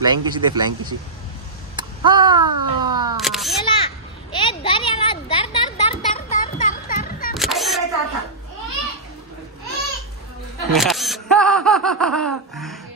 Flying कशी दे flying कशी.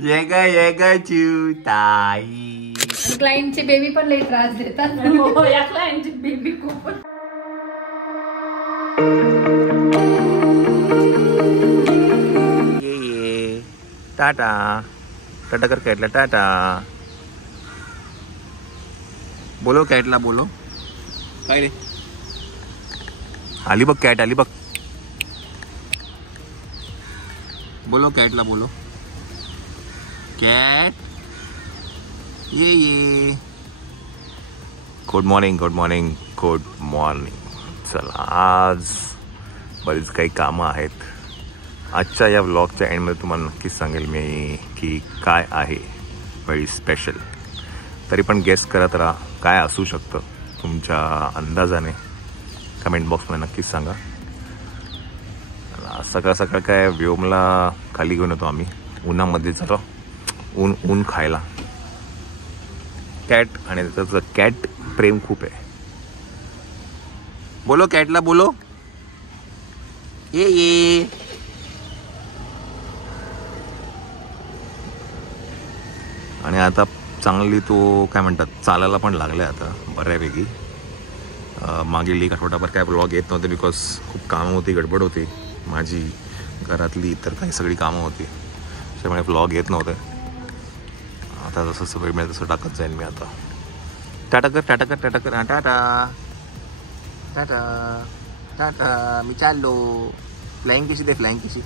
ये ग चिवताई. क्लायंटची बेबी पण लई त्रास देतात. हो या क्लायंटची बेबी खूप. ये टाटा टाटा कर कॅटला टाटा. बोलो कॅटला बोलो. काय रे आली बघ कॅट आली बघ. बोलो कॅटला बोलो. कॅट ये. Good morning good morning good morning. चला आज बरीच काही कामं आहेत. आजच्या या व्लॉगच्या एंडमध्ये तुम्हाला नक्कीच सांगेल मी की काय आहे व्हेरी स्पेशल. तरी पण गेस करत राहा काय असू शकतं तुमच्या अंदाजाने. कमेंट बॉक्समध्ये नक्कीच सांगा. सकाळ सकाळ काय व्योमला खाली घेऊन येतो आम्ही उन्हामध्ये. चला ऊन खायला. कॅट आणि त्याचं कॅट प्रेम खूप आहे. बोलो कॅटला बोलो. ये आणि आता चांगली तो काय म्हणतात चालायला पण लागले आता बऱ्यापैकी. मागील एक आठवडाभर काय ब्लॉग येत नव्हते बिकॉज खूप कामं होती गडबड होती माझी घरातली. इतर काही सगळी कामं होती त्यामुळे ब्लॉग येत नव्हते. आता जसं वेळ मिळेल तसं टाकत जाईन मी आता. टाटा कर टाटा कर टाटा कर. टाटा टाटा टाटा. मी चाललो. फ्लाइंग कशी दे फ्लाइंग कशी.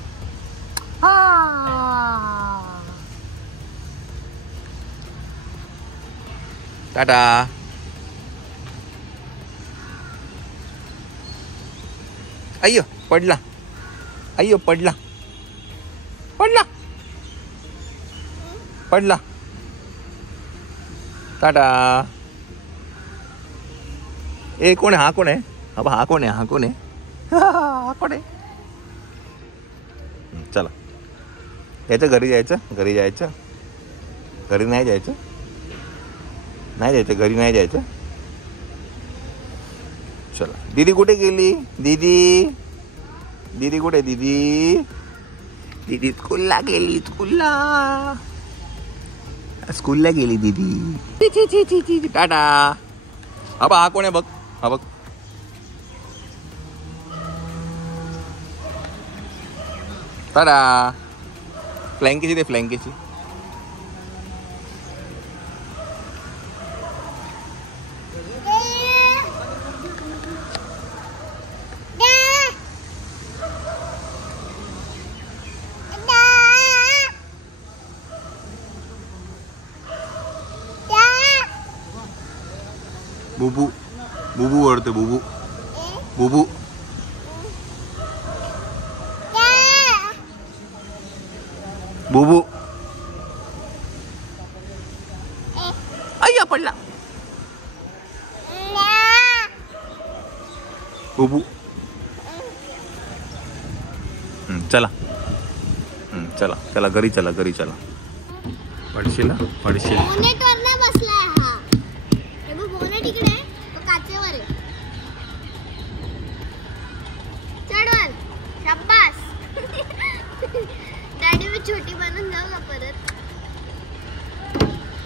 टाटा. अय्यो पडला. अय्यो पडला पडला पडला. टाटा. ए कोण आहे हा कोण आहे. हा कोण आहे हा कोण आहे हा कोण आहे. चला यायचं घरी जायचं. घरी जायचं. घरी नाही जायचं. नाही जायचं घरी नाही जायचं. चला. दीदी कुठे गेली. दीदी दीदी कुठे. दीदी दीदी स्कूलला गेली. स्कूलला गेली दीदी. टाटा. हा कोण आहे बघ. हा बघ. टाटा. फ्लाइंग कशी दे फ्लाइंग कशी. बुबू बुबू ओरते बुबू बुबू. बुबू. अय्या पडला. बुबू. चला चला चला घरी चला घरी चला. पडशील पडशील. डॅडी मी छोटी बनून जाऊ का परत.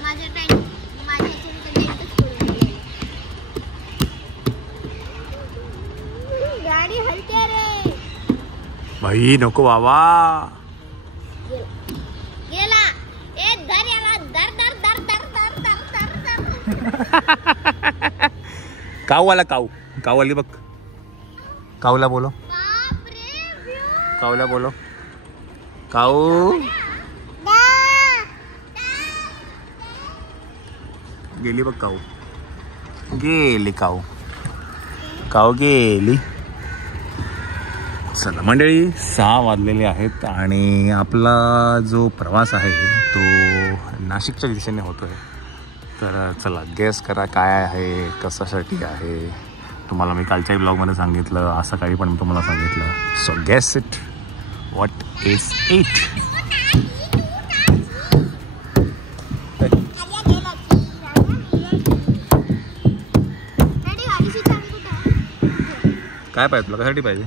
माझ्या गाडी हलते रे. भाई नको बाबा. गेला. ए धर याला. धर धर धर धर धर धर धर. काऊ आला. काऊ काऊ आली बघ. काऊला बोलो. काऊला बोलो. काऊ गेली बघ. काऊ गेली. काऊ काऊ गेली. चला मंडळी 6 वाजलेले आहेत आणि आपला जो प्रवास आहे तो नाशिकच्या दिशेने होतोय. तर चला गेस करा काय आहे कशासाठी आहे. तुम्हाला मी कालच्याही ब्लॉगमध्ये सांगितलं. आज सकाळी पण मी तुम्हाला सांगितलं. So guess it. What is it. काय पाहिजे तुला? कशासाठी पाहिजे?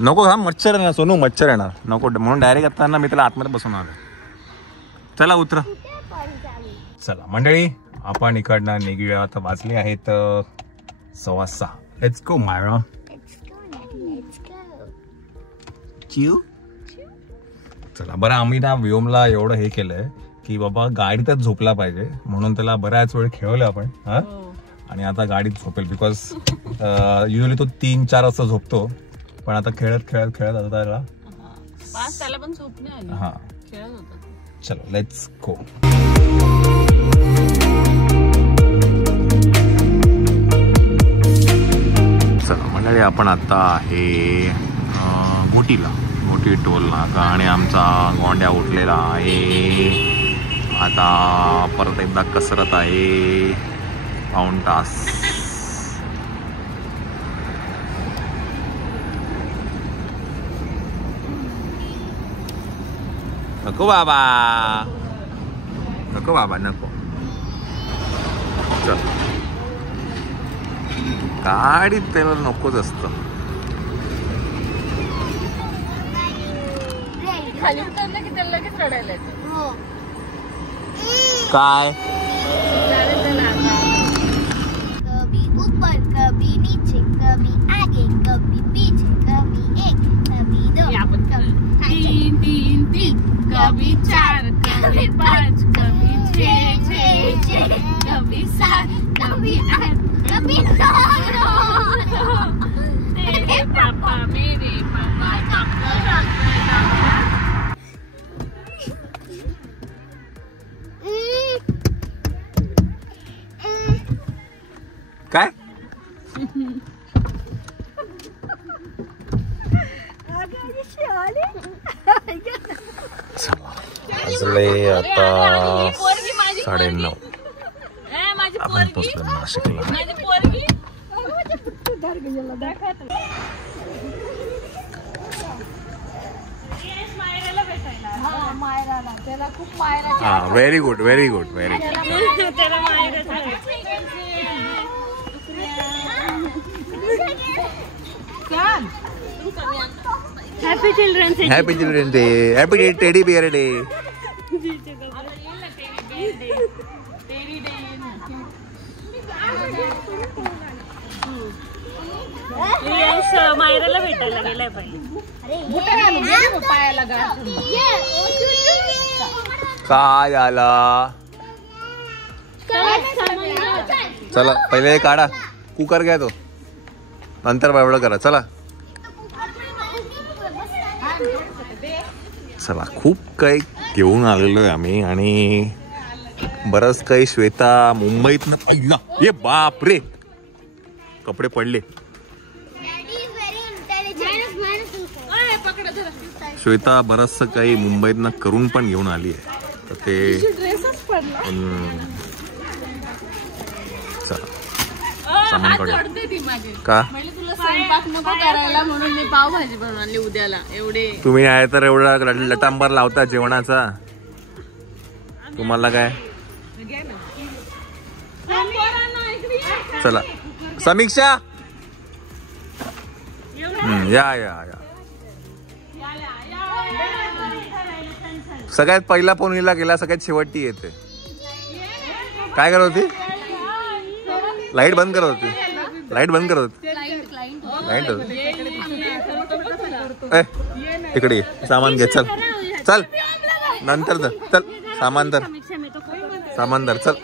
नको हा मच्छर येणार सोनू, मच्छर येणार नको म्हणून डायरेक्ट आता मी त्याला आतमध्ये बसवणार. चला उतरा. चला मंडळी आपण इकडनं निघूया. आता वाजले आहेत 6:15. Let's go Myra. चला बरं आम्ही ना व्योमला एवढं हे केलंय की बाबा गाडीतच झोपला पाहिजे म्हणून त्याला बऱ्याच वेळ खेळवलं आपण. हा आणि आता गाडीत झोपेल बिकॉज युजली तो 3-4 वाजता झोपतो पण आता खेळत खेळत खेळत आता त्याला त्याला पण झोप नाही आली. हा खेळत होता. चलो लेट्स गो. चला मंडळी आपण आता आहे गोटी टोल नाका आणि आमचा गोंड्या उठलेला आहे. आता परत एकदा कसरत आहे. पाऊण तास. नको बाबा नको बाबा नको. चल गाडीत त्याला नकोच असतं. खाली उतरलं की त्याला लगेच रडायला येतं. काय कभी ऊपर कभी नीचे कभी आगे कभी पीछे कभी एक कभी दो कभी 3 कभी 4 कभी 5 कभी 6 कभी 7 कभी 8 कभी 9 तेरे पापा मेरे पापा डॉक्टर. काय वाजले आता 9:30. आपण पोचलो नाशिकला. हा very good very good very good. Happy children day. Happy children day. Happy teddy bear day. मायराला भेटायला गेलाय पाहिजे. काय आला. चला पहिले हे काढा. कुकर घ्या तो नंतर बावडं करा. चला चला खूप काही घेऊन आलेलो आहे आम्ही आणि बरंच काही. श्वेता मुंबईत ये बाप रे कपडे पडले. श्वेता बरंचसं काही मुंबईतनं करून पण घेऊन आली आहे तर ते चला सामान का तुला स्वयंपाक नको करायला म्हणून मी पावभाजी बनवून आणली उद्याला. एवढे तुम्ही आहे तर एवढा लटांबर लावता जेवणाचा. तुम्हाला काय. चला समीक्षा या या या. सगळ्यात पहिला फोन हिला गेला सगळ्यात शेवटी येते. काय करत होती. लाईट बंद करत होती. लाईट बंद करत होती. लाईट इकडे ये. सामान घे. चल चल नंतर धर. चल सामान धर. सामान धर. चल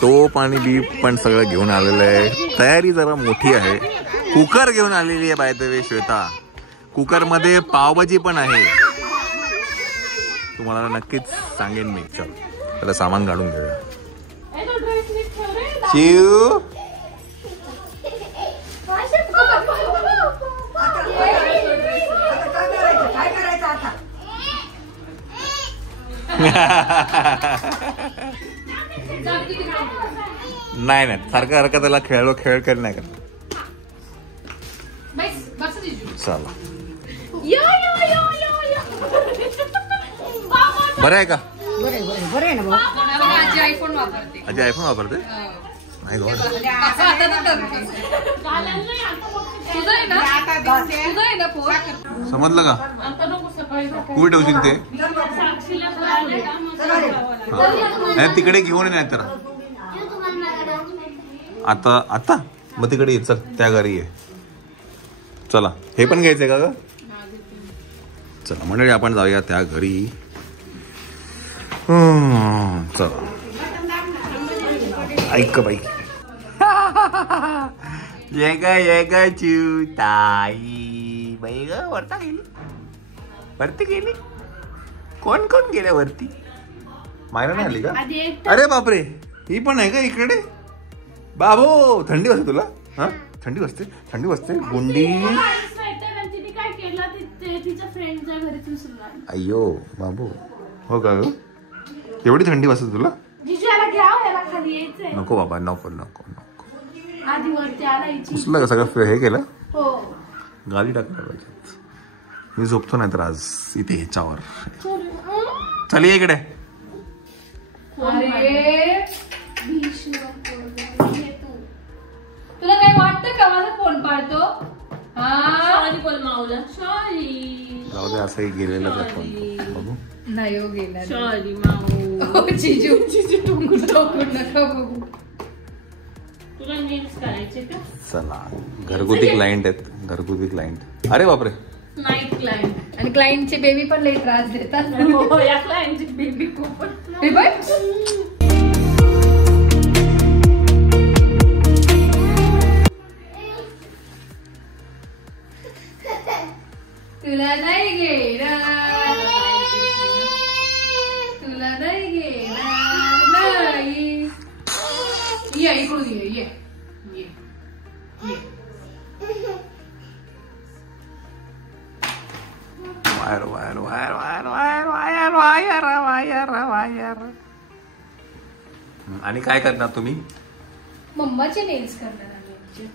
तोप आणि बीप पण सगळं घेऊन आलेलं आहे. तयारी जरा मोठी आहे. कुकर घेऊन आलेली आहे by the way Shweta. Cooker मध्ये पावभाजी पण आहे. तुम्हाला नक्कीच सांगेन मी. चल त्याला सामान काढून घेऊया. शिव नाही नाही सारखं सारखं त्याला खेळ कर नाही करत. चला बरं आहे का. आयफोन वापरते. आजी आयफोन वापरते. माय गॉड. असं आता तर करते. तुझं आहे ना, तुझं आहे ना फोन. समजलं का? कुठे ठेवशील ते? नाही तिकडे घेऊन नाही तर आता आता मग तिकडे ये. चल त्या घरी ये. चला हे पण घ्यायचंय का ग? चला मंडळी आपण जाऊया त्या घरी. चला ऐक बाई. ये ग चिवताई बाई ग. वरता गेली, वरती गेली. कोण कोण गेल्या वरती? मायरा नाही आली का? अरे बापरे, ही पण आहे का इकडे? बाबो थंडी वाजते तुला? हा थंडी वाजते, थंडी वाजते. गुंडी अय्यो बाबू. हो का ग? एवढी थंडी वाजते तुला? नको बाबा, नको नको नको. उचलं का सगळं हे केलं? गाली टाकलं पाहिजे. मी झोपतो नाही तर आज इथे ह्याच्यावर. चल ये इकडे. तुला काय वाटतं का माझा फोन पाळतो? जाऊ दे, असंही गेलेलं का फोन बघू. नाही हो गेला. सॉरी माऊ. चिजू चिजू टोकून नका बघू. तुला नील्स करायचे का? चला घरगुती क्लायंट आहेत, घरगुती क्लायंट. अरे बापरे, नाईट क्लायंट. आणि क्लायंटचे बेबी पण लई त्रास देतात. हो या क्लायंटची बेबी खूप. हे बघ. तुला नाही घेणार, तुला नाही घेणार नाही. ये इकडून ये ये ये ये. Wire wire wire wire wire wire wire wire wire. आणि काय करणार तुम्ही? मम्माचे नेल्स करणार आम्ही.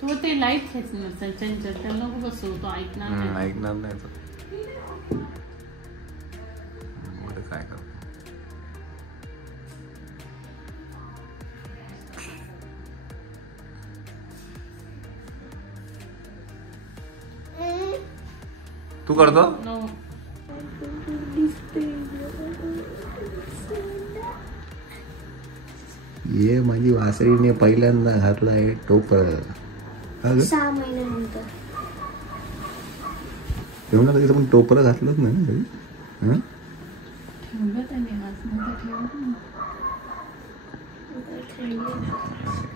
तो ते लाईट खेचून नसेल चंचल, त्याला नको बसवतो. ऐकणार नाही. ऐकणार नाही तर काय करतो. तू करतो? नो. ये माझी वासरीने पहिल्यांदा घातला आहे टोपर. 6 महिन्यानंतर तेव्हा लगेच आपण टोपर घातलंच नाही ना घरी. ठेवलं त्याने आज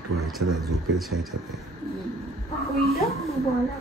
तू ह्याच्यात आहे, झोपेच्या ह्याच्यात आहे. बोला